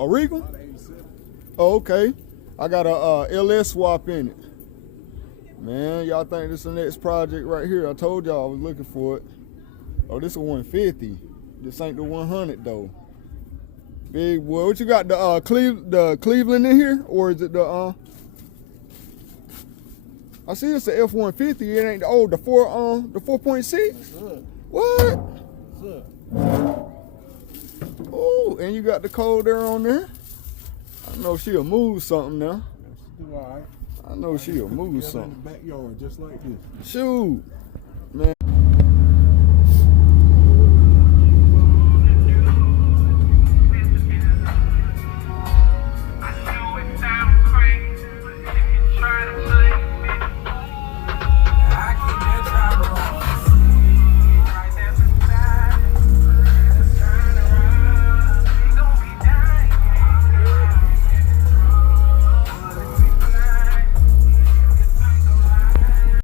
A Regal? Oh, okay. I got a LS swap in it. Man, y'all think this is the next project right here? I told y'all I was looking for it. Oh, this is a 150. This ain't the 100 though. Big boy, what you got? The Cleveland in here, or is it the I see it's a F150. It ain't the 4.6. What? Oh, and you got the code there on there. I know she'll move something now. Do all right. I know she'll move something. In the backyard, just like this. Shoot.